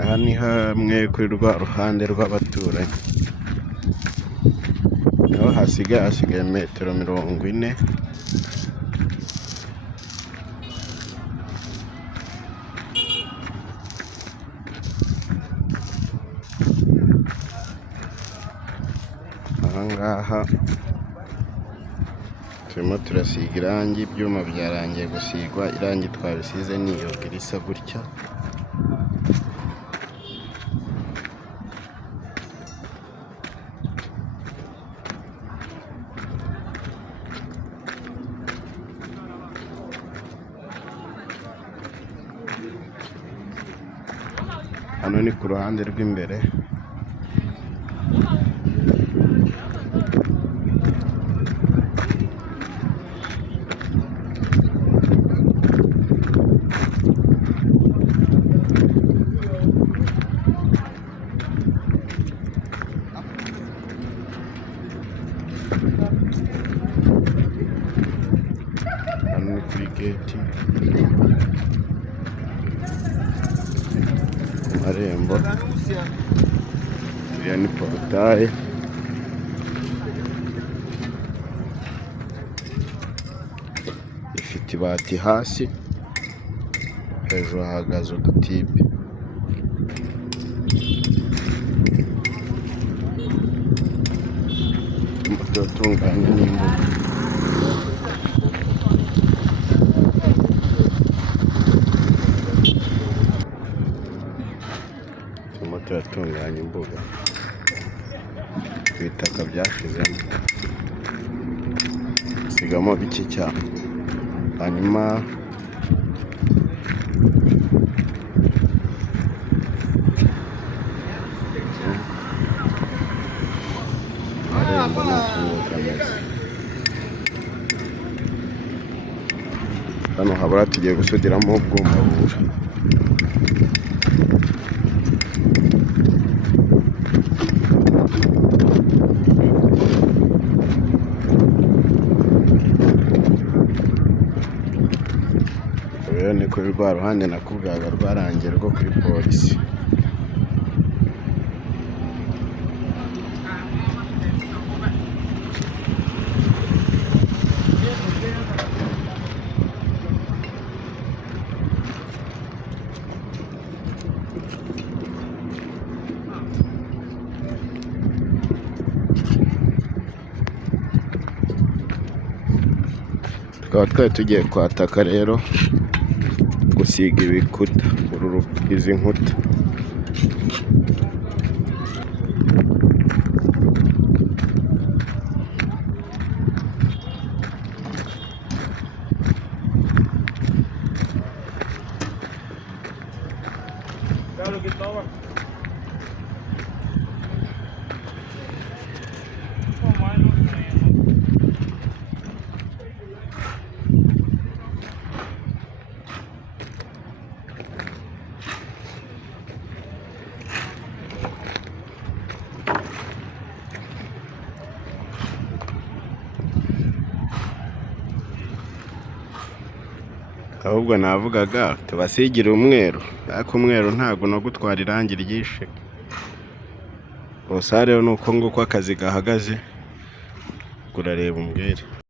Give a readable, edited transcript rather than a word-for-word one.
Aha ni hamwe kuri rwa ruhande rw'abaturanyi, naho hasigaye metero 40. Ahangaha turimo turasiga irangi, ibyuma byarangiye gusigwa irangi, twabisize niyo risa gutya. Hano ni ku ruhande rw'imbere. Hano ni kuri gate, ku marembo. Iriya ni porutaye. Ifite ibati hasi, hejuru hahagaze udutibe. Turatunganya n'imbuga. Turimo turatunganya imbuga, ibitaka byashizemo, sigamo bike cyane, hanyuma marembo n'ukuntu ameze. Hano habura tugiye gusudiramo ubwumbabura. Rero ni kuri rwa ruhande nakubwaga rwarangiye rwo kuri polisi. Tukaba twari tugiye kwataka rero gusiga ibikuta, izi nkuta. Ahubwo navugaga tubasigire umweru, ariko umweru ntabwo no gutwara irangi ryishe. Gusa rero nuko nguko akazi gahagaze, urareba umbwire.